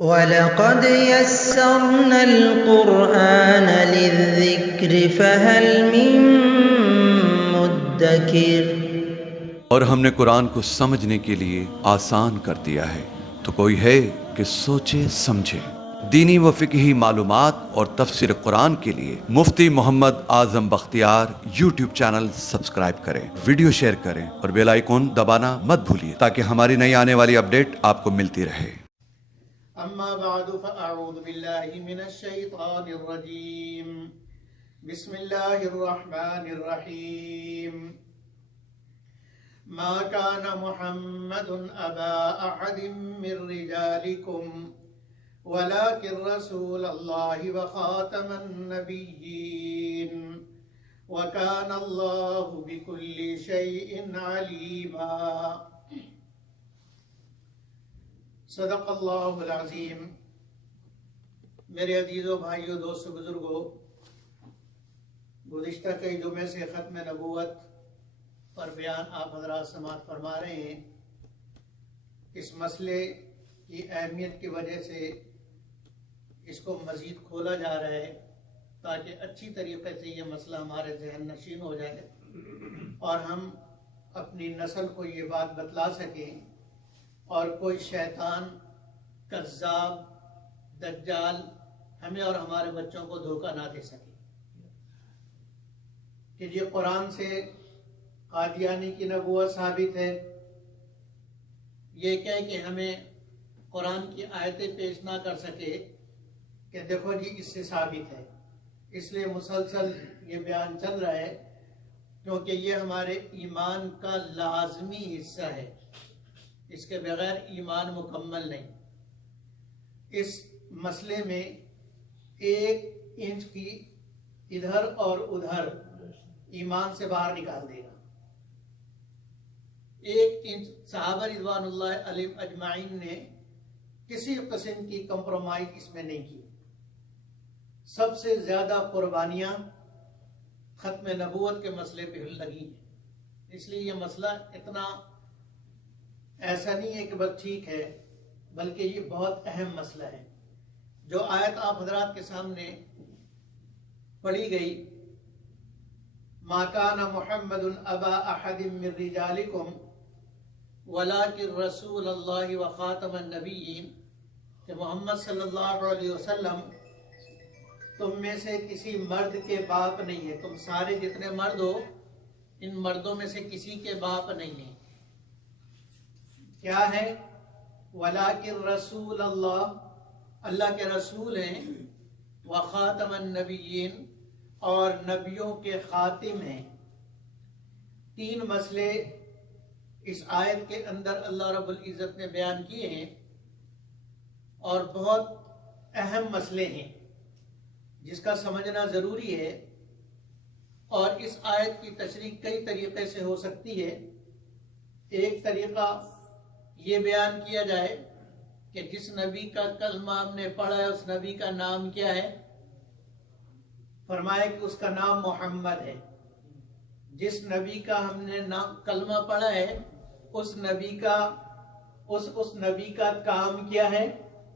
वलक़द यस्सरनल क़ुरआन लिज़्ज़िक्रि फ़हल मिन मुद्दकिर। और हमने कुरान को समझने के लिए आसान कर दिया है, तो कोई है कि सोचे समझे। दीनी व फ़िक़ही मालूमात और तफ़सीर कुरान के लिए मुफ्ती मोहम्मद आज़म बख्तियार यूट्यूब चैनल सब्सक्राइब करें, वीडियो शेयर करें और बेल आइकॉन दबाना मत भूलिए ताकि हमारी नई आने वाली अपडेट आपको मिलती रहे। अम्मा बादु फ़अऊज़ु बिल्लाहि मिनश शैतानिर रजीम। बिस्मिल्लाहिर रहमानिर रहीम। मा काना मुहम्मदुन अबा अहदिम मिर रिजालिकुम वलाकिन रसूलल्लाहि व खातमन नबिय्यीन व काना अल्लाहु बिकुल्लि शैइन अलीमा। सदक़ल्लाहुल अज़ीम। मेरे अजीज़ों भाइयों, दोस्तों, बुजुर्गों, गुज़िश्ता कई जुमे से ख़त्म नबूवत पर बयान आप हज़रात समाअत फरमा रहे हैं। इस मसले की अहमियत की वजह से इसको मज़ीद खोला जा रहा है ताकि अच्छी तरीक़े से ये मसला हमारे ज़हन नशीन हो जाए और हम अपनी नस्ल को ये बात बतला सकें और कोई शैतान, कज़्ज़ाब, दज्जाल हमें और हमारे बच्चों को धोखा ना दे सके कि ये कुरान से कादियानी की नबूवत साबित है। ये कह कि हमें कुरान की आयतें पेश ना कर सके कि देखो जी इससे साबित है। इसलिए मुसलसल ये बयान चल रहा है क्योंकि ये हमारे ईमान का लाजमी हिस्सा है। इसके बगैर ईमान मुकम्मल नहीं। इस मसले में 1 इंच की इधर और उधर ईमान से बाहर निकाल देगा। 1 इंच सहाबा रिज़वानुल्लाह अलैहिम अजमाइन ने किसी किस्म की कंप्रोमाइज इसमें नहीं की। सबसे ज्यादा कुर्बानियां खत्म नबूवत के मसले पे लगी हैं। इसलिए यह मसला इतना ऐसा नहीं है कि बस ठीक है, बल्कि ये बहुत अहम मसला है। जो आयत आप हजरात के सामने पढ़ी गई, मा काना मुहम्मदुन अबा अहदिम मिर रिजालिकुम वलाकिन रसूलल्लाहि व खातमन नबिय्यीन, कि मोहम्मद सल्लल्लाहु अलैहि वसल्लम तुम में से किसी मर्द के बाप नहीं है। तुम सारे जितने मर्द हो, इन मर्दों में से किसी के बाप नहीं है। क्या है? वलाकिन रसूल अल्लाह, अल्लाह के रसूल हैं, व खातमन नबिय्यीन, और नबियों के खातिम हैं। 3 मसले इस आयत के अंदर अल्लाह रब्बुल इज़्ज़त ने बयान किए हैं और बहुत अहम मसले हैं जिसका समझना ज़रूरी है। और इस आयत की तशरीह कई तरीक़े से हो सकती है। एक तरीक़ा ये बयान किया जाए कि जिस नबी का कलमा हमने पढ़ा है उस नबी का नाम क्या है? फरमाया कि उसका नाम मोहम्मद है। जिस नबी का हमने नाम कलमा पढ़ा है उस नबी का उस नबी का काम क्या है?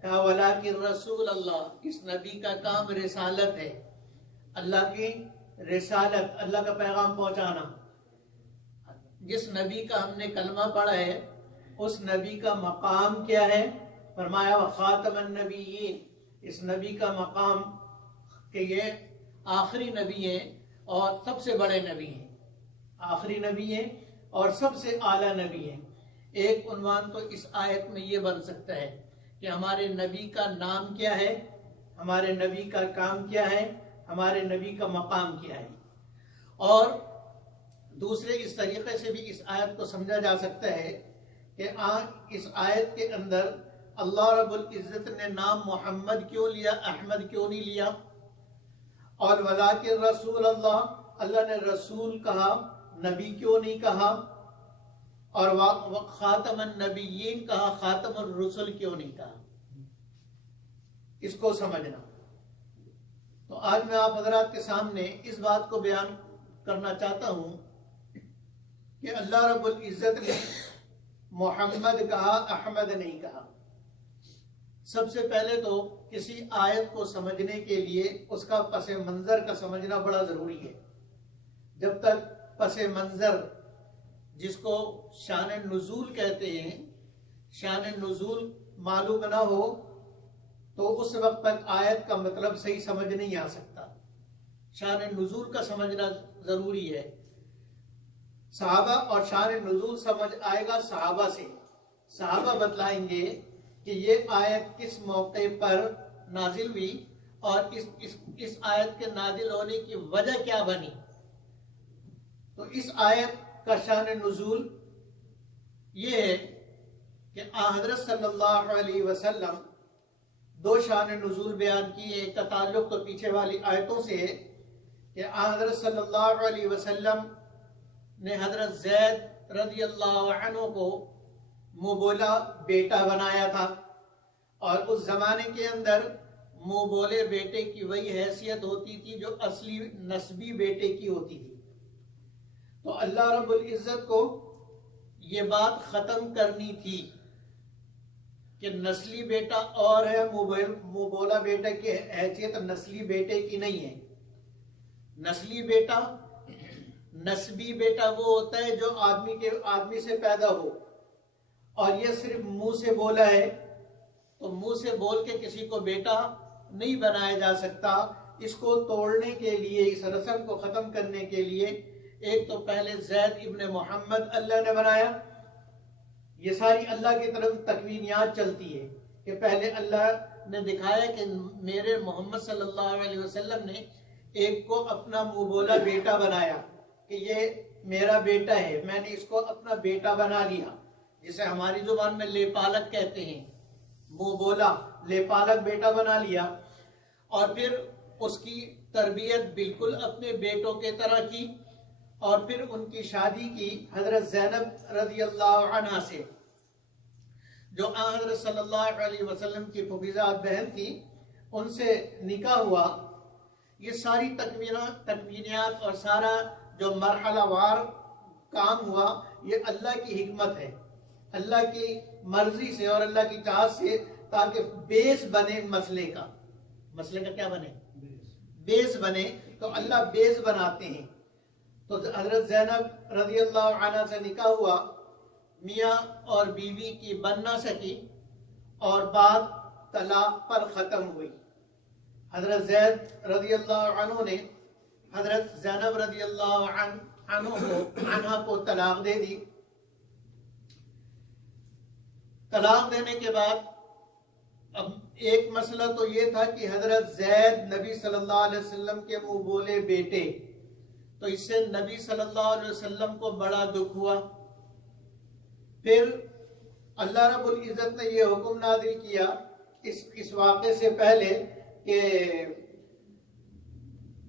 कहा वलाकिन रसूल अल्लाह, इस नबी का काम रिसालत है, अल्लाह की रिसालत, अल्लाह का पैगाम पहुंचाना। जिस नबी का हमने कलमा पढ़ा है उस नबी का मकाम क्या है? फरमाया व खातमन नबिय्यीन, इस नबी का मकाम कि ये आखिरी नबी हैं और सबसे बड़े नबी हैं। आखिरी नबी हैं और सबसे आला नबी हैं। एक उन्वान तो इस आयत में ये बन सकता है कि हमारे नबी का नाम क्या है, हमारे नबी का काम क्या है, हमारे नबी का मकाम क्या है। और दूसरे इस तरीके से भी इस आयत को समझा जा सकता है कि इस आयत के अंदर अल्लाह रब्बुल इज़्ज़त ने नाम मोहम्मद क्यों लिया, अहमद क्यों नहीं लिया? और वलाकिन रसूल अल्लाह, अल्लाह ने रसूल कहा, नबी क्यों नहीं कहा? और खातमन नबिय्यीन कहा, खातमुर रुसुल क्यों नहीं कहा? इसको समझना। तो आज मैं आप हजरात के सामने इस बात को बयान करना चाहता हूं कि अल्लाह रब्बुल इज़्ज़त ने मोहम्मद कहा, अहमद नहीं कहा। सबसे पहले तो किसी आयत को समझने के लिए उसका पस मंजर का समझना बड़ा जरूरी है। जब तक पस मंजर, जिसको शान नुज़ूल कहते हैं, शान नुज़ूल मालूम ना हो तो उस वक्त तक आयत का मतलब सही समझ नहीं आ सकता। शान नुज़ूल का समझना जरूरी है। सहाबा और शान नुज़ूल समझ आएगा सहाबा से। सहाबा बतलाएंगे कि ये आयत किस मौके पर नाजिल हुई और इस आयत के नाजिल होने की वजह क्या बनी। तो इस आयत का शान नुज़ूल ये है कि हज़रत सल्लल्लाहु अलैहि वसल्लम दो शान नुज़ूल बयान किए। एक का ताल्लुक तो पीछे वाली आयतों से है कि हज़रत सल्लल्लाहु अलैहि वसल्लम ने हज़रत ज़ैद रज़ी अल्लाहु अन्हु को मुँह बोला बेटा बनाया था, और उस जमाने के अंदर मुँह बोले बेटे की वही हैसियत होती थी जो असली नस्बी बेटे की होती थी। तो अल्लाह रब्बुल इज्जत को ये बात खत्म करनी थी कि नस्ली बेटा और है, मुँह बोला बेटा की हैसियत नस्ली बेटे की नहीं है। नस्ली बेटा, नस्बी बेटा वो होता है जो आदमी से पैदा हो, और ये सिर्फ मुंह से बोला है। तो मुंह से बोल के किसी को बेटा नहीं बनाया जा सकता। इसको तोड़ने के लिए, इस रस्म को खत्म करने के लिए एक तो पहले ज़ैद इब्ने मोहम्मद अल्लाह ने बनाया। ये सारी अल्लाह की तरफ तकवीनियात चलती है कि पहले अल्लाह ने दिखाया कि मेरे मोहम्मद सल्लल्लाहु अलैहि वसल्लम ने एक को अपना मुंह बोला बेटा बनाया कि ये मेरा बेटा है, मैंने इसको अपना बेटा बना लिया, जिसे हमारी जुबान में लेपालक कहते हैं। मुंह बोला लेपालक बेटा बना लिया, और फिर उसकी तरबियत बिल्कुल अपने बेटों के तरह की, और फिर उनकी शादी की हजरत ज़ैनब रज़ी अल्लाहु अन्हा से, जो हजरत सल्लल्लाहु अलैहि वसल्लम की फुफीज़ात बहन थी, उनसे निकाह हुआ। ये सारी तकवीनियात और सारा जो मरहलावार काम हुआ, ये अल्लाह की हिकमत है, अल्लाह की मर्जी से और अल्लाह की चाहत से, ताकि बेस बने मसले का क्या बने, बेस बने। तो अल्लाह बेस बनाते हैं। तो हजरत ज़ैनब रज़ी अल्लाहु अन्हा से निकाह हुआ, मियाँ और बीवी की बन ना सकी, और बात तलाक पर ख़त्म हुई। हजरत ज़ैद रज़ी अल्लाहु अन्हु ने हजरत ज़ैनब रज़ी अल्लाहु अन्हा को तलाक दे दी। तलाक देने के बाद अब एक मसला तो ये था कि हजरत ज़ैद नबी सल्लल्लाहु अलैहि वसल्लम के मुंह बोले बेटे, तो इससे नबी सल्लल्लाहु अलैहि वसल्लम को बड़ा दुख हुआ। फिर अल्लाह रब्बुल इज्जत ने ये हुक्म नाज़िल किया इस वाक़े से पहले कि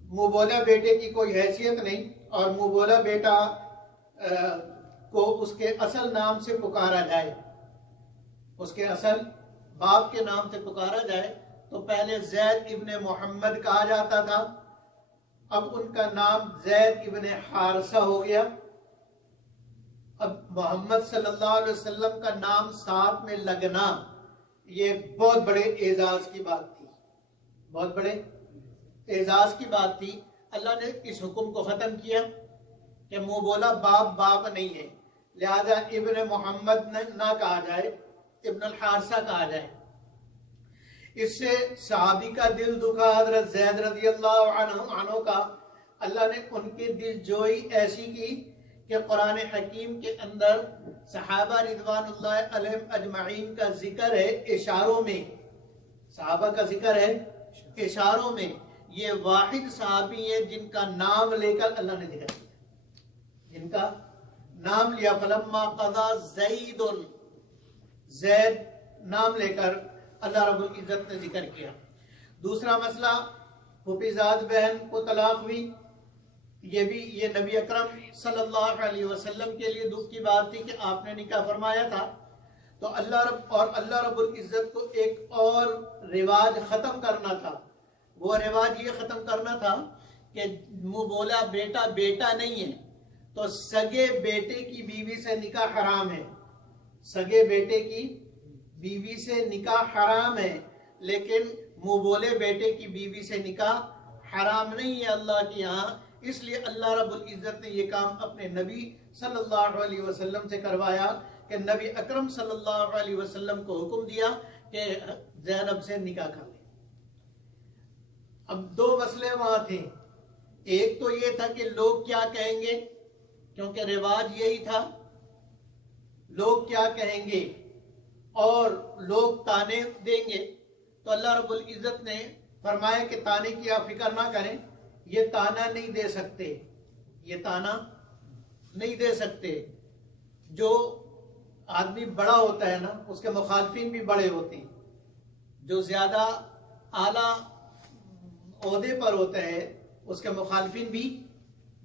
मुंह बोला बेटे की कोई हैसियत नहीं, और मुंह बोला बेटा को उसके असल नाम से पुकारा जाए, उसके असल बाप के नाम से पुकारा जाए। तो पहले ज़ैद इब्ने मोहम्मद कहा जाता था, अब उनका नाम ज़ैद इब्ने हारसा हो गया। अब मोहम्मद सल्लल्लाहु अलैहि वसल्लम का नाम साथ में लगना, ये बहुत बड़े एजाज की बात थी, बहुत बड़े एजाज की बात थी। अल्लाह ने इस हुक्म को खत्म किया कि मुंह बोला बाप नहीं है, लिहाजा इब्ने मोहम्मद ना कहा जाए, इब्न हारसा कहा जाए। इससे सहाबी का दिल दुखा, हजरत ज़ैद रज़ी अल्लाहु अन्हु का। अल्लाह ने उनके दिल जोई ऐसी की कि कुरान हकीम के अंदर सहाबा रिज़वानुल्लाह अलैहिम अजमाइन का जिक्र है इशारों में, सहाबा का जिक्र है इशारों में। ये वाहिद सहाबी है जिनका नाम लेकर अल्लाह ने जिक्र किया, जिनका नाम लिया। फलम्मा क़ज़ा ज़ैदुन, ज़ैद नाम लेकर अल्लाह रब्बुल इज्जत ने जिक्र किया। दूसरा मसला, फुफीज़ात बहन को तलाक हुई। ये नबी अकरम सल्लल्लाहु अलैहि वसल्लम के लिए दुख की बात थी कि आपने निकाह फरमाया था। तो अल्लाह रब्बुल इज्जत को एक और रिवाज खत्म करना था। वो रिवाज ये खत्म करना था कि मुंह बोला बेटा नहीं है, तो सगे बेटे की बीवी से निकाह हराम है, सगे बेटे की बीवी से निकाह हराम है, लेकिन मुंह बोले बेटे की बीवी से निकाह हराम नहीं है अल्लाह के यहाँ। इसलिए अल्लाह रब्बुल इज्जत ने ये काम अपने नबी सल्लल्लाहु अलैहि वसल्लम से करवाया कि नबी अकरम सल्लल्लाहु अलैहि वसल्लम को हुक्म दिया कि ज़ैनब से निकाह कर ले। अब दो मसले वहां थे। एक तो ये था कि लोग क्या कहेंगे, क्योंकि रिवाज यही था, लोग क्या कहेंगे और लोग ताने देंगे। तो अल्लाह रब्बुल इज्जत ने फरमाया कि ताने की आप फिक्र ना करें, ये ताना नहीं दे सकते, ये ताना नहीं दे सकते। जो आदमी बड़ा होता है ना, उसके मुखालफिन भी बड़े होते हैं। जो ज्यादा आला ओहदे पर होता है उसके मुखालफिन भी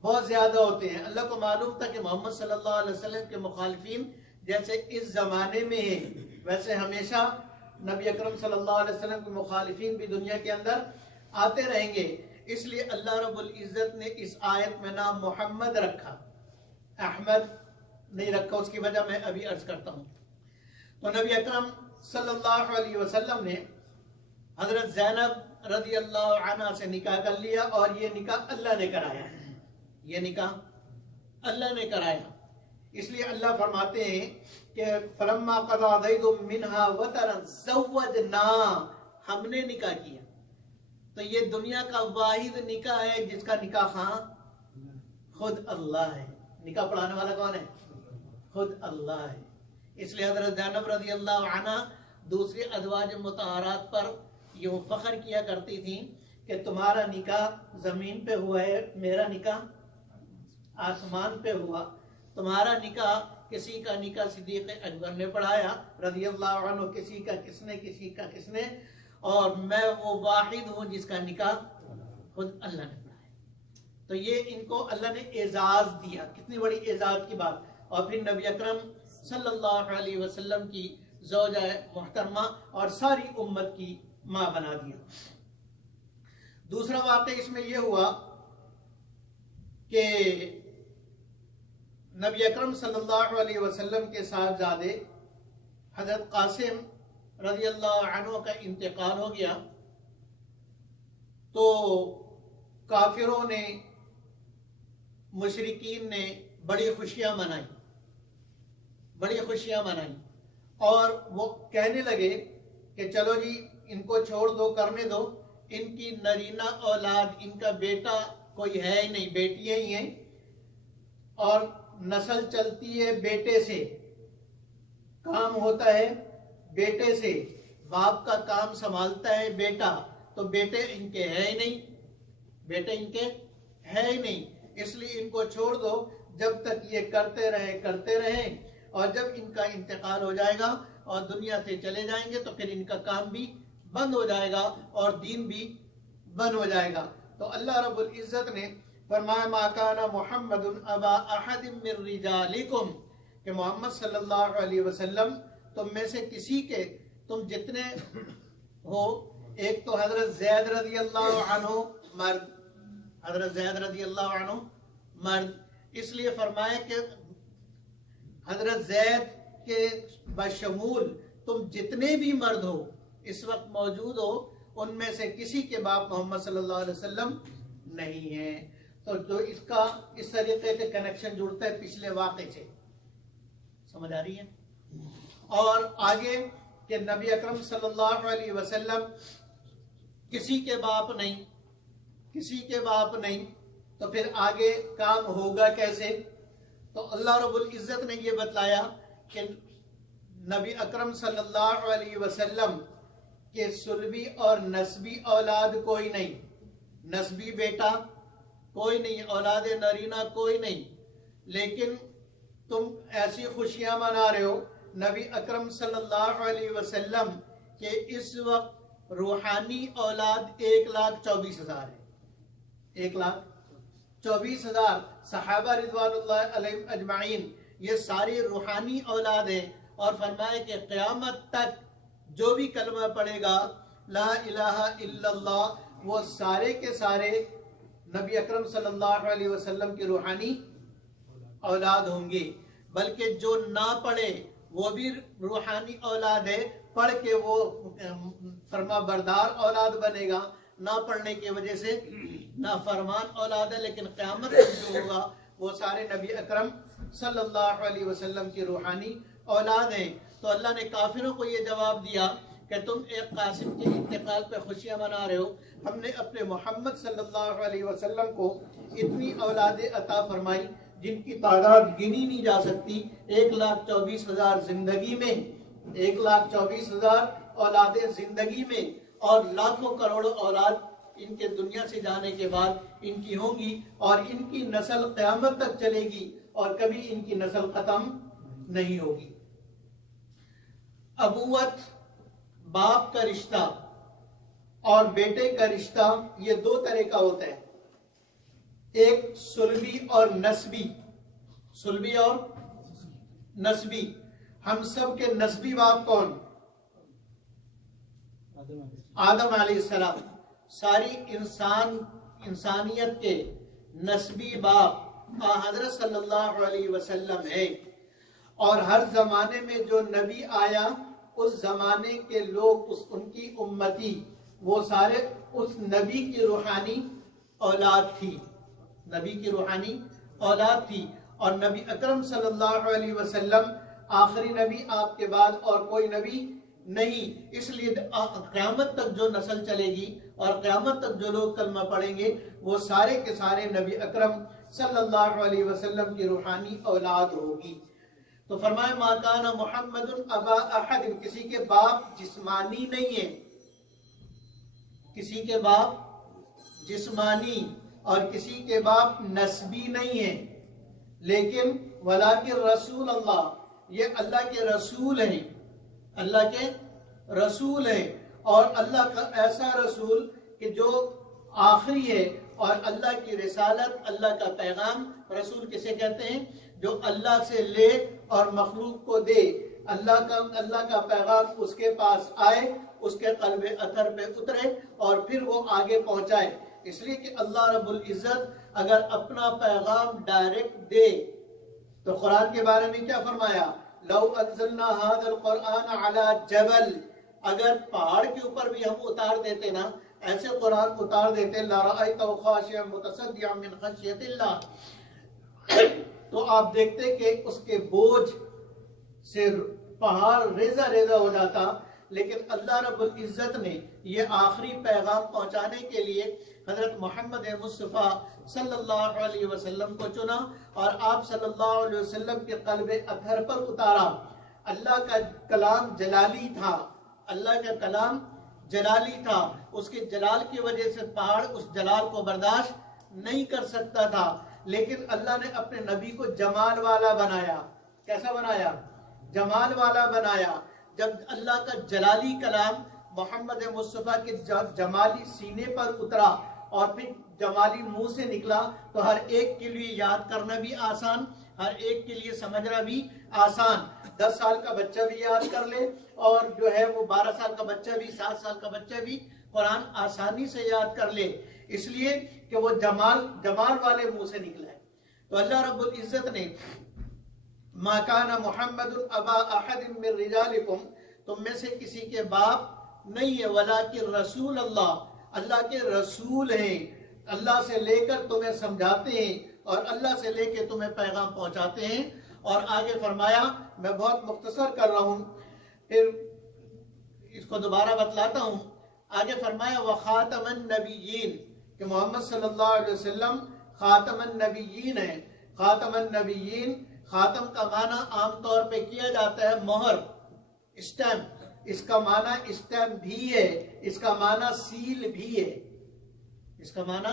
बहुत ज्यादा होते हैं। अल्लाह को मालूम था कि मोहम्मद सल्लल्लाहु अलैहि वसल्लम के मुखालफिन जैसे इस जमाने में है, वैसे हमेशा नबी अकरम सल्लल्लाहु अलैहि वसल्लम के मुखालिफिन भी दुनिया के अंदर आते रहेंगे। इसलिए अल्लाह रब्बुल इज्जत ने इस आयत में नाम मोहम्मद रखा, अहमद नहीं रखा। उसकी वजह मैं अभी अर्ज करता हूं। तो नबी अकरम सल्लल्लाहु अलैहि वसल्लम ने हजरत ज़ैनब रज़ी अल्लाह अन्हा से निकाह कर लिया, और ये निकाह अल्लाह ने कराया, ये निकाह अल्लाह ने कराया। इसलिए अल्लाह फरमाते हैं कि फलम्मा क़ज़ा ज़ैदुम मिन्हा वतरन ज़व्वजना, हमने निकाह किया। तो ये दुनिया का वाहिद निकाह है जिसका निकाह खां खुद अल्लाह है। निकाह पढ़ाने वाला कौन है? खुद अल्लाह है। इसलिए हज़रत ज़ैनब रज़ी अल्लाह अन्हा दूसरी अज़वाज मुतहरात पर यूं फख्र किया करती थी कि तुम्हारा निकाह जमीन पे हुआ है, मेरा निकाह आसमान पे हुआ। तुम्हारा निकाह किसी का निकाह सिद्दीक़ अकबर ने पढ़ाया रज़ी अल्लाह अन्हु, किसी का किसने, और मैं वो वाहिद हूँ जिसका निकाह खुद अल्लाह ने पढ़ाया। तो ये इनको अल्लाह ने एजाज दिया, कितनी बड़ी एजाज की बात। और फिर नबी अकरम सल्लल्लाहु अलैहि वसल्लम की ज़ौजा मुहतरमा और सारी उम्मत की माँ बना दिया। दूसरा वाक़या इसमें यह हुआ कि नबी अकरम सल्लल्लाहु अलैहि वसल्लम के साहबजादे हजरत कासिम रज़ी अल्लाह अन्हु का इंतकाल हो गया। तो काफिरों ने, मुशरिकीन ने बड़ी खुशियां मनाई, और वो कहने लगे कि चलो जी इनको छोड़ दो, करने दो, इनकी नरीना औलाद, इनका बेटा कोई है ही नहीं, बेटियां ही हैं, और नस्ल चलती है बेटे से, काम होता है बेटे से, बाप का काम संभालता है बेटा। तो बेटे इनके है ही नहीं, इसलिए इनको छोड़ दो, जब तक ये करते रहे, और जब इनका इंतकाल हो जाएगा और दुनिया से चले जाएंगे तो फिर इनका काम भी बंद हो जाएगा और दीन भी बंद हो जाएगा। तो अल्लाह रब्बुल इज्जत ने फरमाया मा काना मुहम्मदुन अबा अहदिम मिर रिजालिकुम, कि मोहम्मद सल्लल्लाहु अलैहि वसल्लम तुम में से किसी के, तुम जितने हो, एक तो हजरत ज़ैद रज़ी अल्लाह अन्हु मर्द, हजरत ज़ैद रज़ी अल्लाह अन्हु मर्द, इसलिए फरमाया कि हजरत ज़ैद के बशमूल तुम जितने भी मर्द हो इस वक्त मौजूद हो, उनमें से किसी के बाप मोहम्मद सल्लल्लाहु अलैहि वसल्लम नहीं है। तो जो इसका इस तरीके से कनेक्शन जुड़ता है पिछले वाक़े से, समझ आ रही है। और आगे कि नबी अकरम सल्लल्लाहु अलैहि वसल्लम किसी के बाप नहीं, तो फिर आगे काम होगा कैसे? तो अल्लाह रब्बुल इज्जत ने यह बतलाया कि नबी अकरम सल्लल्लाहु अलैहि वसल्लम के सुलबी और नस्बी औलाद कोई नहीं, नस्बी बेटा कोई नहीं, औलाद नरीना कोई नहीं। लेकिन तुम ऐसी खुशियां मना रहे हो, नबी अकरम सल्लल्लाहु अलैहि वसल्लम के इस वक्त रूहानी औलाद 1,24,000 है, 1,24,000 सहाबा रिज़वानुल्लाह अलैहिम अजमाइन, ये सारी रूहानी औलाद है। और फरमाए कि क़यामत तक जो भी कलमा पढ़ेगा ला इलाहा इल्लल्लाह, वो सारे के सारे नबी अकरम सल्लल्लाहु अलैहि वसल्लम की रूहानी औलाद होंगे। बल्कि जो ना पढ़े वो भी रूहानी औलाद है, पढ़ के वो फरमा बरदार औलाद बनेगा, ना पढ़ने की वजह से ना फरमान औलाद है। लेकिन क़यामत में जो होगा वो सारे नबी अकरम सल्लल्लाहु अलैहि वसल्लम की रूहानी औलाद हैं। तो अल्लाह ने काफिरों को ये जवाब दिया कि तुम एक कासिम के इंतकाल पे खुशियां मना रहे हो, हमने अपने मोहम्मद सल्लल्लाहु अलैहि वसल्लम को इतनी औलादे अता फरमाई जिनकी तादाद गिनी नहीं जा सकती। 1,24,000 जिंदगी में, 1,24,000 औलादे जिंदगी में, और लाखों करोड़ों औलाद इनके दुनिया से जाने के बाद इनकी होंगी, और इनकी नस्ल क़यामत तक चलेगी और कभी इनकी नस्ल खत्म नहीं होगी। अबूवत, बाप का रिश्ता और बेटे का रिश्ता, ये दो तरह का होता है, एक सुलबी और नस्बी। सुलबी और नस्बी। हम सब के नस्बी बाप कौन? आदम अलैहिस्सलाम। सारी इंसानियत के नस्बी बाप हज़रत सल्लल्लाहु अलैहि वसल्लम है। और हर जमाने में जो नबी आया उस जमाने के लोग, उनकी उम्मती, वो सारे उस नबी की रूहानी औलाद थी, नबी की रूहानी औलाद थी। और नबी अकरम सल्लल्लाहु अलैहि वसल्लम आखिरी नबी, आपके बाद और कोई नबी नहीं। इसलिए क़यामत तक जो नस्ल चलेगी और क़यामत तक जो लोग कलमा पढ़ेंगे वो सारे के सारे नबी अकरम सल्लल्लाहु अलैहि वसल्लम की रूहानी औलाद होगी। तो फरमाए मा काना मुहम्मदुन अबा अहद, किसी के बाप जिस्मानी नहीं है, किसी के बाप जिस्मानी और किसी के बाप नस्बी नहीं है, लेकिन वलाकिन रसूल अल्लाह, ये अल्लाह के रसूल हैं, अल्लाह के रसूल है। और अल्लाह का ऐसा रसूल कि जो आखिरी है, और अल्लाह की रिसालत, अल्लाह का पैगाम, रसूल किसे कहते हैं? जो अल्लाह से ले और मखलूक को दे। अल्लाह का पैगाम उसके पास आए, उसके क़ल्ब अतर पे उतरे और फिर वो आगे पहुंचाए। इसलिए कि अल्लाह रब्बुल इज्जत अगर अपना पैगाम डायरेक्ट दे तो कुरान के बारे में क्या फरमाया? लौ अंज़लना हाज़ल कुरआन अला जबल, अगर पहाड़ के ऊपर भी हम उतार देते ना, ऐसे कुरान उतार देते, लरअयतहु खाशिअन मुतसद्दिअन मिन खश्यतिल्लाह, तो आप देखते कि उसके बोझ से पहाड़ रेजा रेजा हो जाता। लेकिन अल्लाह रब्बुल इज्जत ने ये आखिरी पैगाम पहुंचाने के लिए हजरत मोहम्मद मुस्तफ़ा सल्लल्लाहु अलैहि वसल्लम को चुना और आप सल्लल्लाहु अलैहि वसल्लम के क़ल्ब अतहर पर उतारा। अल्लाह का कलाम जलाली था, अल्लाह का कलाम जलाली था, उसके जलाल की वजह से पहाड़ उस जलाल को बर्दाश्त नहीं कर सकता था। लेकिन अल्लाह ने अपने नबी को जमाल वाला बनाया। कैसा बनाया? जमाल वाला बनाया। जब अल्लाह का जलाली कलाम मोहम्मद मुस्तफ़ा के जमाली सीने पर उतरा और फिर जमाली मुंह से निकला, तो हर एक के लिए याद करना भी आसान, हर एक के लिए समझना भी आसान। 10 साल का बच्चा भी याद कर ले और जो है वो 12 साल का बच्चा भी, 7 साल का बच्चा भी कुरान आसानी से याद कर ले, इसलिए कि वो जमाल वाले मुंह से निकला है। तो अल्लाह रब्बुल इज्जत ने मा काना मुहम्मदुन अबा अहद मिन रिजालिकुम, तुम में से किसी के बाप नहीं है, वलाकिन रसूल अल्लाह, अल्लाह के रसूल हैं। अल्लाह से लेकर तुम्हें समझाते हैं और अल्लाह से लेकर तुम्हें पैगाम पहुंचाते हैं। और आगे फरमाया, मैं बहुत मुख्तसर कर रहा हूँ, फिर इसको दोबारा बतलाता हूँ। आगे फरमाया व खातमन नबिय्यीन, कि मोहम्मद सल्लल्लाहु अलैहि वसल्लम खातमन नबिय्यीन है। खातमन नबिय्यीन, खातम का माना आमतौर पे किया जाता है मोहर, स्टैम्प। इसका माना स्टैम्प भी है, इसका माना सील भी है, इसका माना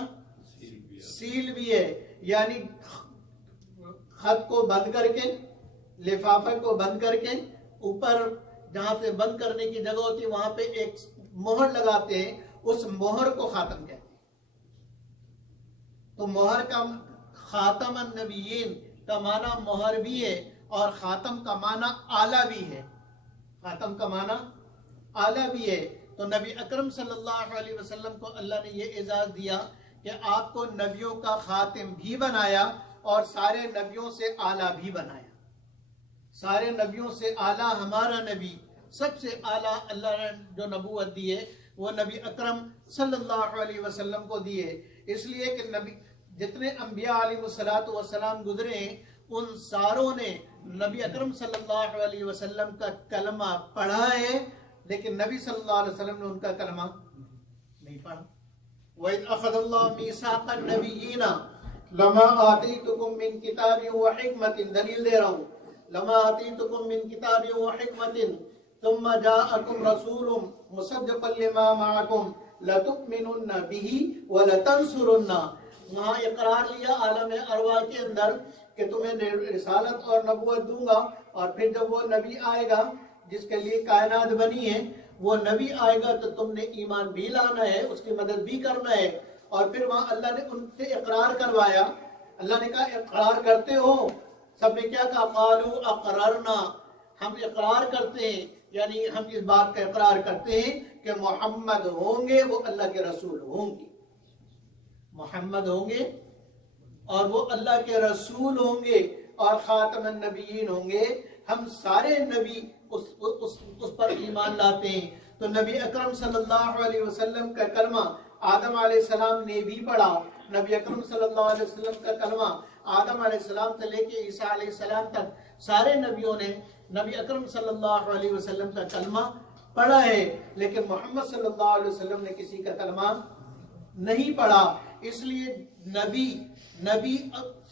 सील भी है। यानी खत को बंद करके, लिफाफे को बंद करके, ऊपर जहां से बंद करने की जगह होती है वहां पे एक मोहर लगाते हैं, उस मोहर को खातम कहते हैं। तो मोहर का खातमन नबिय्यीन का माना मोहर भी है और खातम का माना आला भी है, खातम का माना आला भी है। तो नबी अकरम सल्लल्लाहु अलैहि वसल्लम को अल्लाह ने ये एजाज दिया कि आपको नबियों का खातिम भी बनाया और सारे नबियों से आला भी बनाया। सारे नबियों से आला हमारा नबी सबसे आला अल्लाह ने जो नबूवत दी है वो नबी अकरम सल्लल्लाहु अलैहि वसल्लम को दी है। इसलिए कि नबी जितने अम्बिया अलैहिस्सलातु वस्सलाम गुजरे हैं उन सारों ने नबी अकरम सल्लल्लाहु अलैहि वसल्लम का कलमा पढ़ा है, लेकिन नबी सल्लल्लाहु अलैहि वसल्लम ने उनका कलमा नहीं पढ़ा। वइद अखज़ल्लाहु मीसाक़न नबिय्यीना लमा आतीतुकुम मिन किताबिन व हिकमतिन, दलील दे रहा हूँ, लमा आतीतुकुम मिन किताबिन व हिकमतिन तुम्मा जाअकुम रसूलुम मुसद्दिक़न लिमा मअकुम लतुमिनुन्ना बिही व लतंसुरुन्ना। वहाँ इकरार लिया आलम अरवा के अंदर कि तुम्हें रिसालत और नबूवत दूंगा, और फिर जब वो नबी आएगा जिसके लिए कायनात बनी है, वो नबी आएगा तो तुमने ईमान भी लाना है, उसकी मदद भी करना है। और फिर वहाँ अल्लाह ने उनसे इकरार करवाया। अल्लाह ने कहा इकरार करते हो? सबने क्या कहा? क़ालू अक़ररना, हम इकरार करते हैं, यानी हम इस बात का इकरार करते हैं कि मोहम्मद होंगे, वो अल्लाह के रसूल होंगे। मोहम्मद होंगे और वो अल्लाह के रसूल होंगे और खातमन नबीयीन होंगे। हम सारे नबी उस पर ईमान लाते हैं। तो नबी अकरम सल्लल्लाहु अलैहि वसल्लम का कलमा आदम अलैहिस्सलाम ने भी पढ़ा। नबी अकरम सल्लल्लाहु अलैहि वसल्लम का कलमा आदम अलैहिस्सलाम से लेके ईसा अलैहिस्सलाम तक सारे नबियों ने नबी अकरम सल्लल्लाहु अलैहि वसल्लम का कलमा पढ़ा है, लेकिन मोहम्मद सल्लल्लाहु अलैहि वसल्लम ने किसी का कलमा नहीं पढ़ा। इसलिए नबी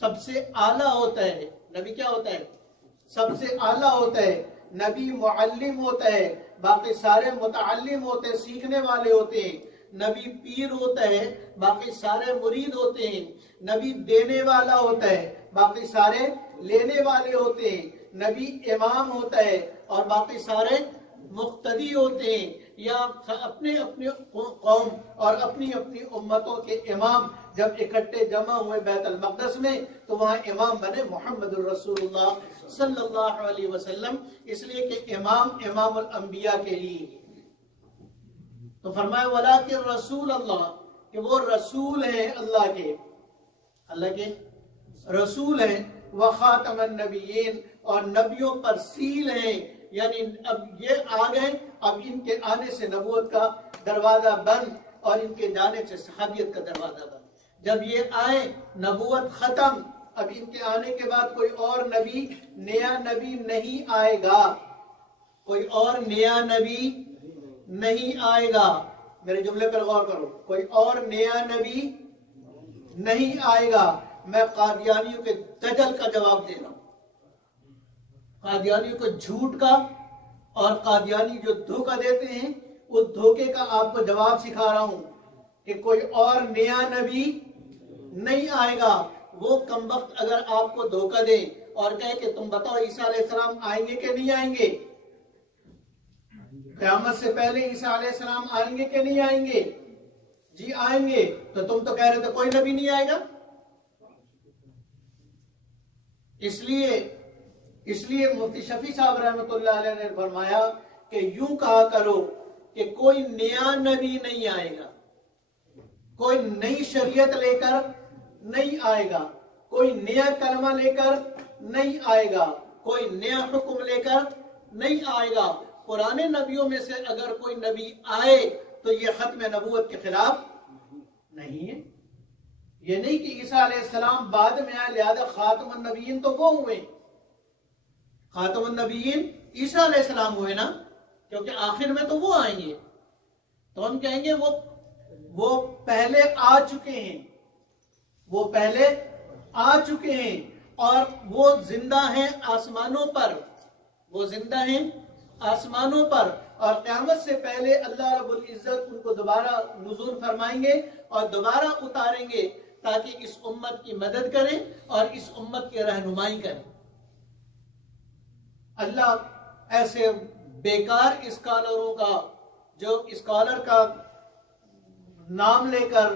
सबसे आला होता है। नबी क्या होता है? सबसे आला होता है। नबी मुअल्लिम होता है, बाकी सारे मुतअल्लिम होते हैं, सीखने वाले होते हैं। नबी पीर होता है, बाकी सारे मुरीद होते हैं। नबी देने वाला होता है, बाकी सारे लेने वाले होते हैं। नबी इमाम होता है और बाकी सारे मुक्तदी होते हैं। या अपने अपने कौम और अपनी अपनी उम्मतों के इमाम जब इकट्ठे जमा हुए बैतुल मक़दस में, तो वहाँ इमाम बने मोहम्मदुर रसूलुल्लाह सल्लल्लाहु अलैहि वसल्लम, इसलिए कि इमाम इमामुल अंबिया के लिए। तो फरमाया वलाकिन रसूल अल्लाह, कि वो रसूल हैं अल्लाह के रसूल हैं। व खातमन नबिय्यीन, और नबियों पर सील हैं। यानी अब ये आ गए, अब इनके आने से नबूवत का दरवाजा बंद और इनके जाने से सहाबियत का दरवाजा बंद। जब ये आए नबूवत खत्म, अब इनके आने के बाद कोई और नबी, नया नबी नहीं आएगा। कोई और नया नबी नहीं आएगा। मेरे जुमले पर गौर करो, कोई और नया नबी नहीं आएगा। मैं कादियानियों के दजल का जवाब दे रहा हूं, कादियानियों को झूठ का, और कादियानी जो धोखा देते हैं उस धोखे का आपको जवाब सिखा रहा हूं कि कोई और नया नबी नहीं आएगा। वो कमबख्त अगर आपको धोखा दे और कहे कि तुम बताओ ईसा अलैहिस्सलाम आएंगे कि नहीं आएंगे, क़यामत से पहले ईसा अलैहिस्सलाम आएंगे कि नहीं आएंगे? जी आएंगे। तो तुम तो कह रहे थे कोई नबी नहीं आएगा। इसलिए मुफ्ती शफी साहब रहमतुल्लाह अलैह ने फरमाया कि यूं कहा करो कि कोई नया नबी नहीं आएगा, कोई नई शरीयत लेकर नहीं आएगा, कोई नया कलमा लेकर नहीं आएगा, कोई नया हुक्म लेकर नहीं आएगा। पुराने नबियों में से अगर कोई नबी आए तो ये खत्म नबूवत के खिलाफ नहीं है। ये नहीं कि ईसा अलैहिस्सलाम बाद में आए लिहाजा खातमुन नबिय्यीन तो वो हुए। खातमुन नबिय्यीन ईसा अलैहिस्सलाम हुए ना, क्योंकि आखिर में तो वो आएंगे। तो हम कहेंगे वो पहले आ चुके हैं, वो पहले आ चुके हैं और वो जिंदा हैं आसमानों पर, वो जिंदा हैं आसमानों पर। और क़यामत से पहले अल्लाह रब्बुल इज्जत उनको दोबारा नुज़ूल फरमाएंगे और दोबारा उतारेंगे ताकि इस उम्मत की मदद करें और इस उम्मत की रहनुमाई करें। अल्लाह ऐसे बेकार स्कॉलरों का, जो स्कॉलर का नाम लेकर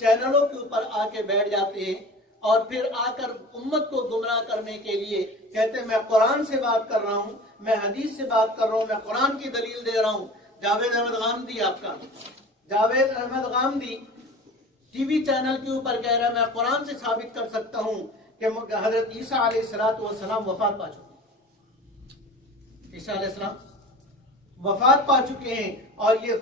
चैनलों के ऊपर आके बैठ जाते हैं और फिर आकर उम्मत को गुमराह करने के लिए कहते हैं मैं कुरान से बात कर रहा हूं, मैं हदीस से बात कर रहा हूं, मैं कुरान की दलील दे रहा हूं। जावेद अहमद गामदी, आपका जावेद अहमद गामदी टीवी चैनल के ऊपर कह रहा है मैं कुरान से साबित कर सकता हूं कि हजरत ईसा अलैहिस्सलाम वफात पा चुके। ईसा अलैहिस्सलाम वफात पा चुके हैं, और ये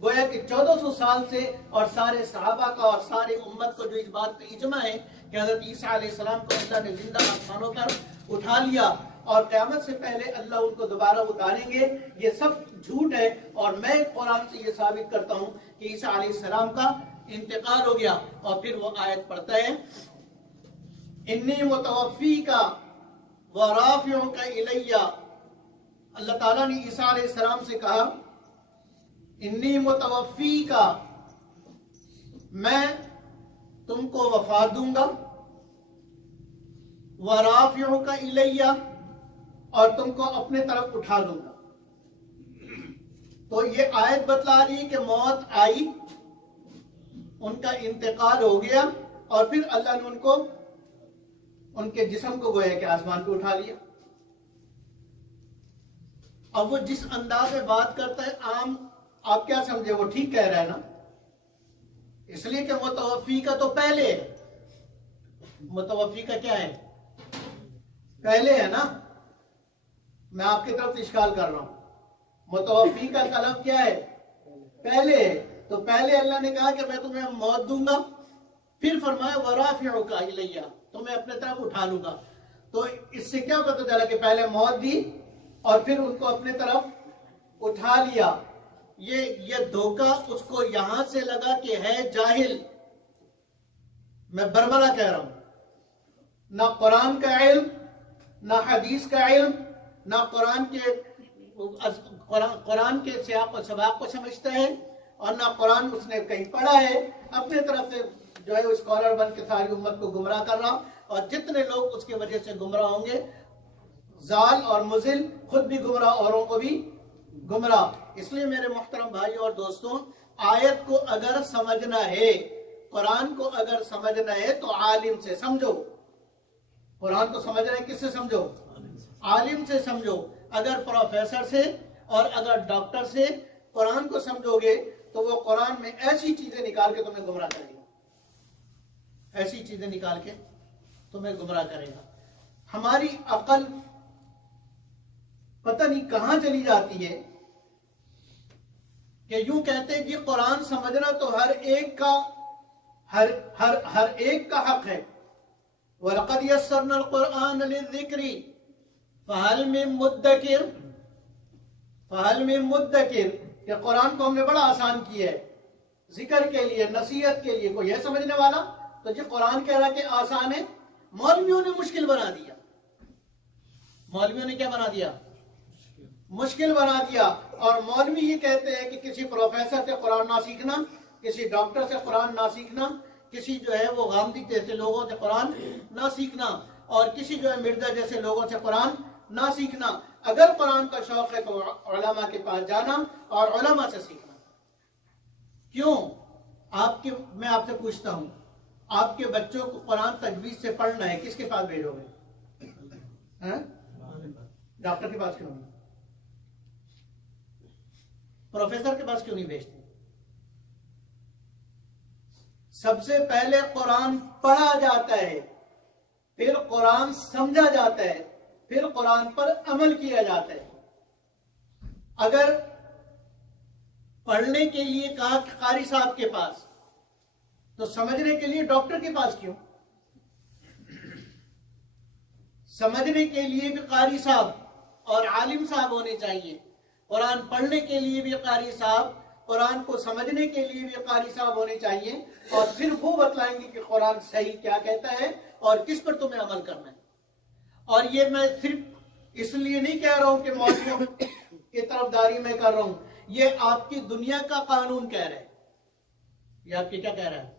गोया कि 1400 साल से, और सारे सहाबा का और सारे उम्मत को जो इस बात पे इजमा है कि हज़रत ईसा अलैहिस्सलाम को अल्लाह ने जिंदा आसमानों पर उठा लिया और क़यामत से पहले अल्लाह उनको दोबारा उतारेंगे, ये सब झूठ है। और मैं कुरान से ये साबित करता हूँ कि ईसा अलैहिस्सलाम का इंतकाल हो गया। और फिर वो आयत पढ़ता है, इन्नी मुतवफ़्फ़ीका व राफ़िउका इलैया। अल्लाह ताला ने ईसा अलैहिस्सलाम से कहा, इन्नी मुतवफ़्फ़ीका, मैं तुमको वफा दूंगा, व राफ़िउका इलैया, और तुमको अपने तरफ उठा लूंगा। तो ये आयत बतला रही है कि मौत आई, उनका इंतकाल हो गया, और फिर अल्लाह ने उनको, उनके जिस्म को गोया के आसमान पे उठा लिया। अब वो जिस अंदाज में बात करता है, आम आप क्या समझे, वो ठीक कह रहा है ना, इसलिए कि मुतवफ़्फ़ी का तो पहले है। मुतवफ़्फ़ी का क्या है, पहले है ना। मैं आपकी तरफ से इश्काल कर रहा हूं। मुतवफ़्फ़ी का लफ्ज़ क्या है, पहले है। तो पहले अल्लाह ने कहा कि मैं तुम्हें मौत दूंगा, फिर फरमाया वराफ़िउका इलैया, तो मैं अपने तरफ उठा लूंगा। तो इससे क्या पता चला कि पहले मौत दी और फिर उनको अपने तरफ उठा लिया। ये धोखा उसको यहां से लगा कि है जाहिल। मैं बरबला कह रहा हूं, ना कुरान का इल्म, ना हदीस का इल्म, ना कुरान के सियाक और सबाक को समझता है, और ना कुरान उसने कहीं पढ़ा है। अपने तरफ से जो है स्कॉलर बन के सारी उम्मत को गुमराह कर रहा, और जितने लोग उसकी वजह से गुमराह होंगे, जाल और मुजिल, खुद भी गुमराह, औरों को भी गुमराह। इसलिए मेरे मुहतरम भाई और दोस्तों, आयत को अगर समझना है, कुरान को अगर समझना है, तो आलिम से समझो। कुरान को समझना है किससे समझो, आलिम से समझो। अगर प्रोफेसर से और अगर डॉक्टर से कुरान को समझोगे, तो वो कुरान में ऐसी चीजें निकाल के तुम्हें गुमराह करेगा, ऐसी चीजें निकाल के तुम्हें गुमराह करेगा। हमारी अकल पता नहीं कहां चली जाती है कि यूं कहते हैं कि कुरान समझना तो हर एक का हर एक का हक है। वलक़द यस्सरनल कुरआन लिज़्ज़िक्रि फ़हल मिन मुद्दकिर, फ़हल मिन मुद्दकिर, कि कुरान को हमने बड़ा आसान किया है जिक्र के लिए, नसीहत के लिए। कोई है समझने वाला? तो जो कुरान कह रहा कि आसान है, मौलवियों ने मुश्किल बना दिया। मौलवियों ने क्या बना दिया? मुश्किल बना दिया। और मौलवी ये कहते हैं कि किसी प्रोफेसर से कुरान ना सीखना, किसी डॉक्टर से कुरान ना सीखना, किसी जो है वो गांधी जैसे लोगों से कुरान ना सीखना, और किसी जो है मिर्जा जैसे लोगों से कुरान ना सीखना। अगर कुरान का शौक है तो उलमा के पास जाना और उलमा से सीखना। क्यों? मैं आपसे पूछता हूं, आपके बच्चों को कुरान तजवीज से पढ़ना है, किसके पास भेजोगे? डॉक्टर के पास क्यों नहीं? प्रोफेसर के पास क्यों नहीं भेजते? सबसे पहले कुरान पढ़ा जाता है, फिर कुरान समझा जाता है, फिर कुरान पर अमल किया जाता है। अगर पढ़ने के लिए कहा कि कारी साहब के पास, तो समझने के लिए डॉक्टर के पास क्यों? समझने के लिए भी कारी साहब और आलिम साहब होने चाहिए। कुरान पढ़ने के लिए भी कारी साहब, कुरान को समझने के लिए भी कारी साहब होने चाहिए, और फिर वो बतलाएंगे कि कुरान सही क्या कहता है और किस पर तुम्हें अमल करना है। और ये मैं सिर्फ इसलिए नहीं कह रहा हूं कि मौलवियों की तरफदारी में कर रहा हूं, ये आपकी दुनिया का कानून कह रहा है। ये आपकी क्या कह रहा है?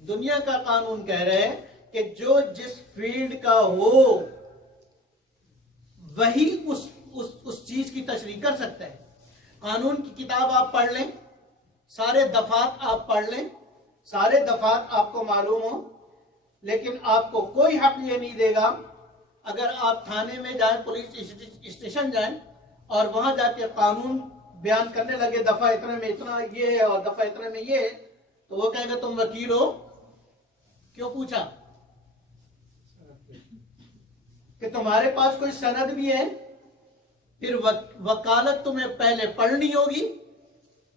दुनिया का कानून कह रहा है कि जो जिस फील्ड का हो वही उस चीज की तशरीह कर सकता है। कानून की किताब आप पढ़ लें, सारे दफात आप पढ़ लें, सारे दफात आपको मालूम हो, लेकिन आपको कोई हक ये नहीं देगा अगर आप थाने में जाएं, पुलिस स्टेशन जाएं और वहां जाके कानून बयान करने लगे, दफा इतने में इतना ये है और दफा इतने में ये है, तो वो कहेगा तुम वकील हो, क्यों पूछा? कि तुम्हारे पास कोई सनद भी है? फिर वकालत तुम्हें पहले पढ़नी होगी,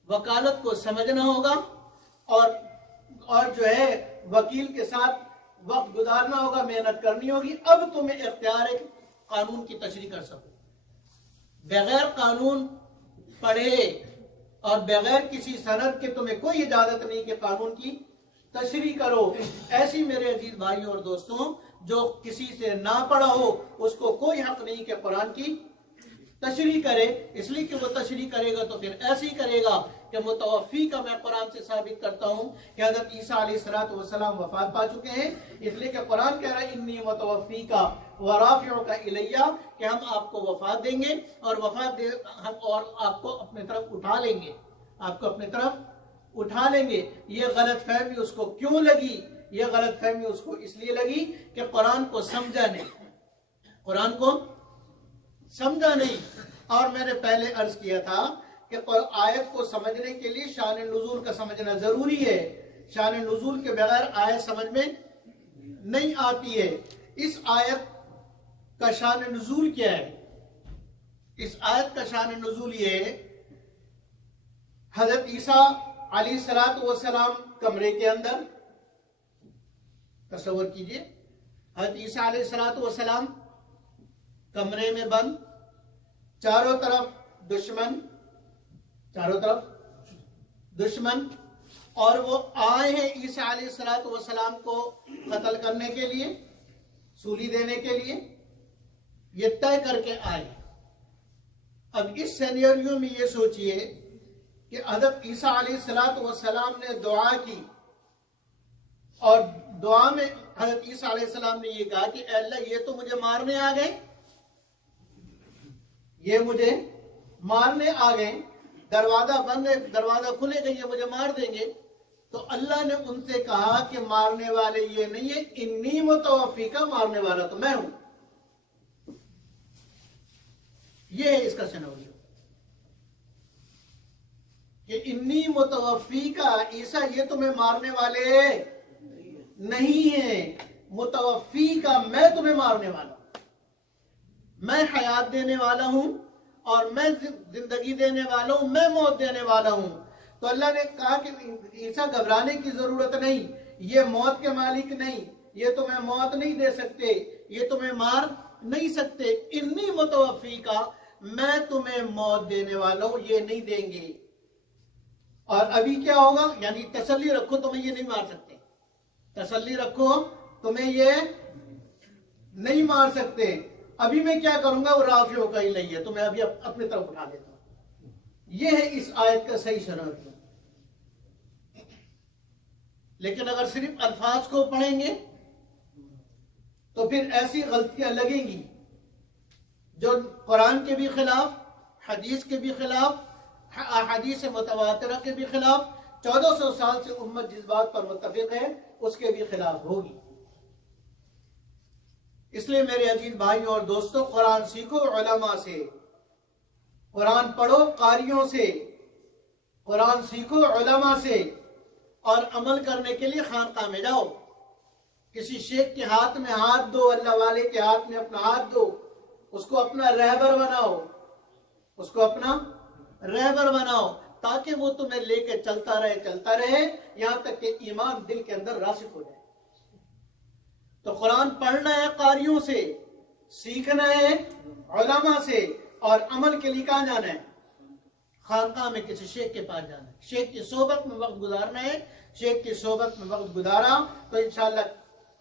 वकालत को समझना होगा, और जो है वकील के साथ वक्त गुजारना होगा, मेहनत करनी होगी। अब तुम्हें इख्तियार है कानून की तशरीह कर सको। बगैर कानून पढ़े और बगैर किसी सनद के तुम्हें कोई इजाजत नहीं कि कानून की तशरीह करो। ऐसी मेरे अजीज भाइयों और दोस्तों, जो किसी से ना पढ़ा हो उसको कोई हक नहीं कि कुरान की तशरीह करे, इसलिए कि वो तशरीह करेगा तो फिर ऐसे ही करेगा कि मुतवफ़ी का मैं कुरान से साबित करता हूँ कि हज़रत ईसा अलैहिस्सलाम वफात पा चुके हैं, इसलिए कि कुरान कह रहा है इन्नी मुतवफ़ी का व राफ़िउका इलैया, कि हम आपको वफात देंगे और वफात दे हम और आपको अपने तरफ उठा लेंगे, आपको अपने तरफ उठा लेंगे। ये गलत फहमी उसको क्यों लगी? ये गलत फहमी उसको इसलिए लगी कि कुरान को समझा नहीं, कुरान को समझा नहीं। और मैंने पहले अर्ज किया था कि आयत को समझने के लिए शान नुज़ूल का समझना जरूरी है। शान नुज़ूल के बगैर आयत समझ में नहीं आती है। इस आयत का शान नुज़ूल क्या है? इस आयत का शान नुज़ूल ये है, हजरत ईसा अलैहिस्सलाम कमरे के अंदर, तसव्वुर कीजिए, हजरत ईसा अलैहिस्सलाम कमरे में बंद, चारों तरफ दुश्मन, चारों तरफ दुश्मन, और वो आए हैं ईसा अलैहिस्सलाम को कत्ल करने के लिए, सूली देने के लिए, ये तय करके आए। अब इस सिनेरियो में ये सोचिए कि हज़रत ईसा अलैहिस्सलाम ने दुआ की, और दुआ में हज़रत ईसा अलैहिस्सलाम ने ये कहा कि अल्लाह ये तो मुझे मारने आ गए, ये मुझे मारने आ गए, दरवाजा बंद है, दरवाजा खुलेगा ये मुझे मार देंगे। तो अल्लाह ने उनसे कहा कि मारने वाले ये नहीं है, इन्नी मुतवफ़ी का, मारने वाला तो मैं हूं। ये है इसका सिनेरियो कि इन्नी मुतवफ़ी का, ईसा ये तुम्हें मारने वाले नहीं है, मुतवफ़ी का, मैं तुम्हें मारने वाला, मैं हयात देने वाला हूं और मैं जिंदगी देने वाला हूं, मैं मौत देने वाला हूं। तो अल्लाह ने कहा कि ईसा घबराने की जरूरत नहीं, ये मौत के मालिक नहीं, ये तुम्हें मौत नहीं दे सकते, ये तुम्हें मार नहीं सकते, इन्नी मुतवफ़ी का, मैं तुम्हें मौत देने वाला हूं, ये नहीं देंगे। और अभी क्या होगा, यानी तसल्ली रखो, तुम्हें ये नहीं मार सकते, तसल्ली रखो, तुम्हें ये नहीं मार सकते। अभी मैं क्या करूंगा, वो राफ़िउका इलैया, तो मैं अभी अपनी तरफ उठा देता हूं। यह है इस आयत का सही शरत। लेकिन अगर सिर्फ अल्फाज को पढ़ेंगे तो फिर ऐसी गलतियां लगेंगी जो कुरान के भी खिलाफ, हदीस के भी खिलाफ, हदीस मुतवातिरा के भी खिलाफ, 1400 साल से उम्मत जिस बात पर मुत्तफिक है उसके भी खिलाफ होगी। इसलिए मेरे अजीज भाइयों और दोस्तों, कुरान सीखो उलमा से, कुरान पढ़ो कारियों से, कुरान सीखो उलमा से, और अमल करने के लिए खानका में जाओ, किसी शेख के हाथ में हाथ दो, अल्लाह वाले के हाथ में अपना हाथ दो, उसको अपना रहबर बनाओ, उसको अपना रहबर बनाओ, ताकि वो तुम्हें लेके चलता रहे यहां तक कि ईमान दिल के अंदर रासिख हो जाए। तो कुरान पढ़ना है कारियों से, सीखना है उलमा से, और अमल के लिए कहां जाना है? खानका में किसी शेख के पास जाना है, शेख की सोबत में वक्त गुजारना है। शेख की सोबत में वक्त गुजारा तो इंशाअल्लाह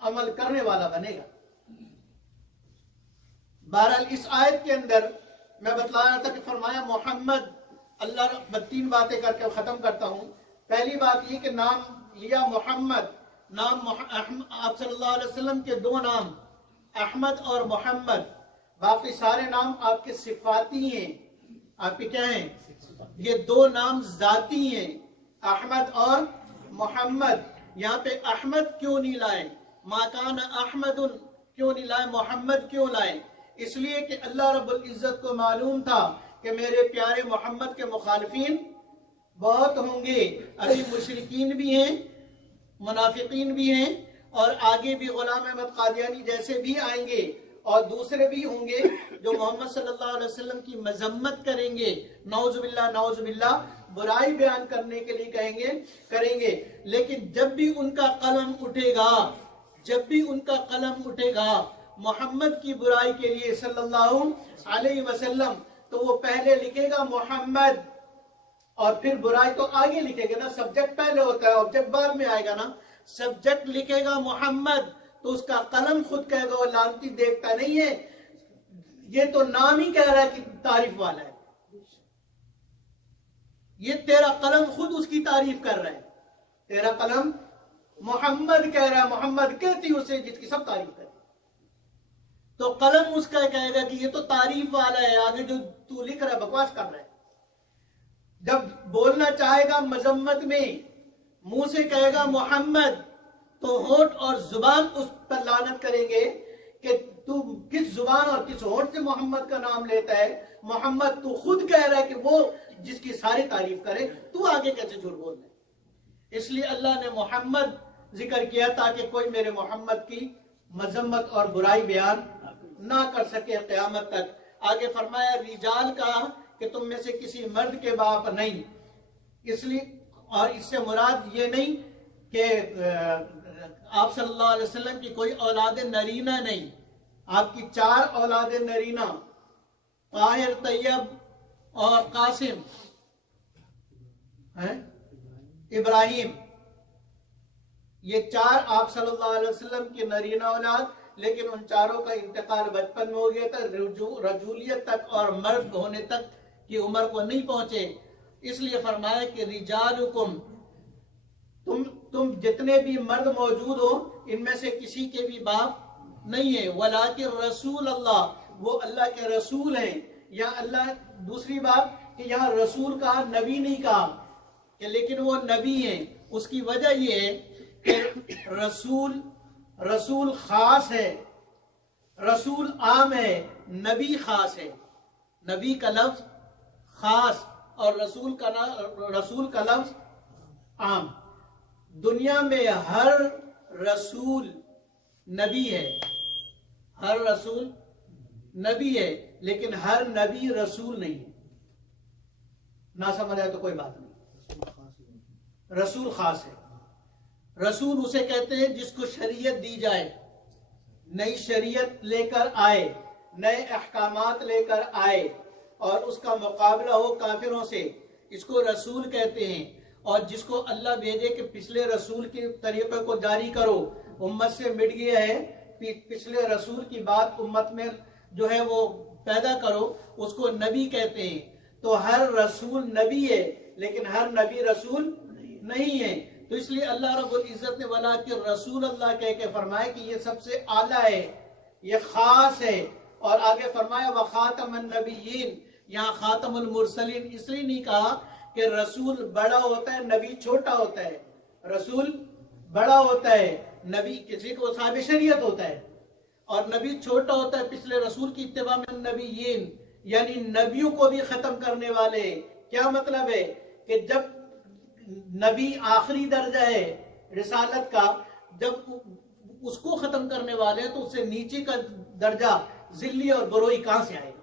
अमल करने वाला बनेगा। बहरहाल इस आयत के अंदर मैं बतला रहा था कि फरमाया मोहम्मद, अल्लाह 3 बातें करके खत्म करता हूं। पहली बात ये कि नाम लिया मोहम्मद, नाम आप सल्लल्लाहु अलैहि वसल्लम के 2 नाम अहमद और मोहम्मद, बाकी सारे नाम आपके सिफाती हैं, आपके क्या हैं? ये 2 नाम जाती हैं, अहमद और मोहम्मद। यहाँ पे अहमद क्यों नहीं लाए, माकान अहमदुन क्यों नहीं लाए, मोहम्मद क्यों लाए? इसलिए कि अल्लाह रब्बुल इज्जत को मालूम था कि मेरे प्यारे मोहम्मद के मुखालिफिन बहुत होंगे, अभी मुशरिकीन भी हैं, मुनाफिकीन भी हैं, और आगे भी गुलाम अहमद कादियानी जैसे भी आएंगे, और दूसरे भी होंगे जो मोहम्मद सल्लल्लाहु अलैहि वसल्लम की मजम्मत करेंगे, नौजुबिल्लाह बुराई बयान करने के लिए करेंगे। लेकिन जब भी उनका कलम उठेगा मोहम्मद की बुराई के लिए सल्लल्लाहु अलैहि वसल्लम, तो वो पहले लिखेगा मोहम्मद और फिर बुराई तो आगे लिखेगा ना। सब्जेक्ट पहले होता है, ऑब्जेक्ट बाद में आएगा ना। सब्जेक्ट लिखेगा मोहम्मद तो उसका कलम खुद कहेगा वो लानती देखता नहीं है, ये तो नाम ही कह रहा है कि तारीफ वाला है, ये तेरा कलम खुद उसकी तारीफ कर रहा है। तेरा कलम मोहम्मद कह रहा है, मोहम्मद कहती उसे जिसकी सब तारीफ करे, तो कलम उसका कहेगा कि ये तो तारीफ वाला है, आगे जो तू लिख रहा है बकवास कर रहा है। जब बोलना चाहेगा मजम्मत में, मुंह से कहेगा मोहम्मद, तो होठ और जुबान उस पर लानत करेंगे कि तू किस जुबान और किस होठ से मोहम्मद का नाम लेता है। मोहम्मद तू खुद कह रहा है कि वो जिसकी सारी तारीफ करे, तू आगे कैसे झूठ बोल रहा है। इसलिए अल्लाह ने मोहम्मद जिक्र किया ताकि कोई मेरे मोहम्मद की मजम्मत और बुराई बयान ना कर सके क़यामत तक। आगे फरमाया रिजाल का कि तुम में से किसी मर्द के बाप नहीं, इसलिए और इससे मुराद ये नहीं कि आप सल्लल्लाहु अलैहि वसल्लम की कोई औलाद नरीना नहीं, आपकी 4 औलाद नरीना ताहिर, तैयब और कासिम हैं, इब्राहिम, ये 4 आप सल्लल्लाहु अलैहि वसल्लम की नरीना औलाद, लेकिन उन चारों का इंतकाल बचपन में हो गया था, रजूलियत तक और मर्द होने तक की उम्र को नहीं पहुंचे। इसलिए फरमाया कि रिजालुकुम, तुम जितने भी मर्द मौजूद हो इनमें से किसी के भी बाप नहीं है। वलाकिन रसूल अल्लाह, वो अल्लाह के रसूल हैं। या अल्लाह, दूसरी बात कि यहाँ रसूल कहा, नबी नहीं कहा कि लेकिन वो नबी हैं। उसकी वजह ये है कि रसूल खास है, रसूल आम है, नबी खास है। नबी का लफ्ज खास और रसूल का लफ्ज आम। दुनिया में हर रसूल नबी है, हर रसूल नबी है, लेकिन हर नबी रसूल नहीं है। ना समझ आए तो कोई बात नहीं, रसूल खास है। रसूल उसे कहते हैं जिसको शरीयत दी जाए, नई शरीयत लेकर आए, नए अहकामात लेकर आए और उसका मुकाबला हो काफिरों से, इसको रसूल कहते हैं। और जिसको अल्लाह भेजे कि पिछले रसूल के तरीके को जारी करो, उम्मत से मिट गया है, पिछले रसूल की बात उम्मत में जो है वो पैदा करो, उसको नबी कहते हैं। तो हर रसूल नबी है, लेकिन हर नबी रसूल नहीं है। तो इसलिए अल्लाह रब्बुल इज्जत ने वला कि रसूल अल्लाह कह के फरमाया कि ये सबसे आला है, ये खास है। और आगे फरमाया व खातमुन नबिय्यीन, यहाँ खातमुल मुरसलीन इसलिए नहीं कहा कि रसूल बड़ा होता है, नबी छोटा होता है। रसूल बड़ा होता है, नबी किसी को साहिब शरीयत होता है, और नबी छोटा होता है पिछले रसूल की इत्तिबा में। नबिय्यीन यानी नबियों को भी खत्म करने वाले। क्या मतलब है कि जब नबी आखिरी दर्जा है रिसालत का, जब उसको खत्म करने वाले हैं, तो उससे नीचे का दर्जा जिल्ली और बरोई कहां से आएगा?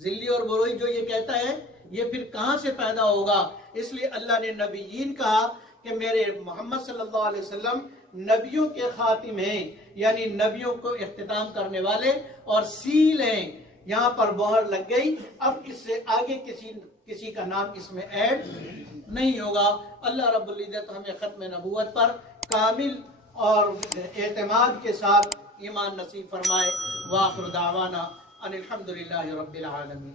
जिल्ली और बरोई जो ये कहता है, ये फिर कहां से पैदा होगा? इसलिए अल्लाह ने नबीयीन कहा कि मेरे मोहम्मद सल्लल्लाहु अलैहि वसल्लम नबियों के खातिम हैं, यानी नबियों को इख्तिताम करने वाले, और सील हैं। यहाँ पर मोहर लग गई, अब इससे आगे किसी का नाम इसमें ऐड नहीं होगा। अल्लाह रब्बुल इज्जत हमें खत्म नबूवत पर कामिल और एतमाद के साथ ईमान नसीब फरमाए। व आखिर दावाना अनिल हम्दुलिल्लाहि रब्बिल आलमीन।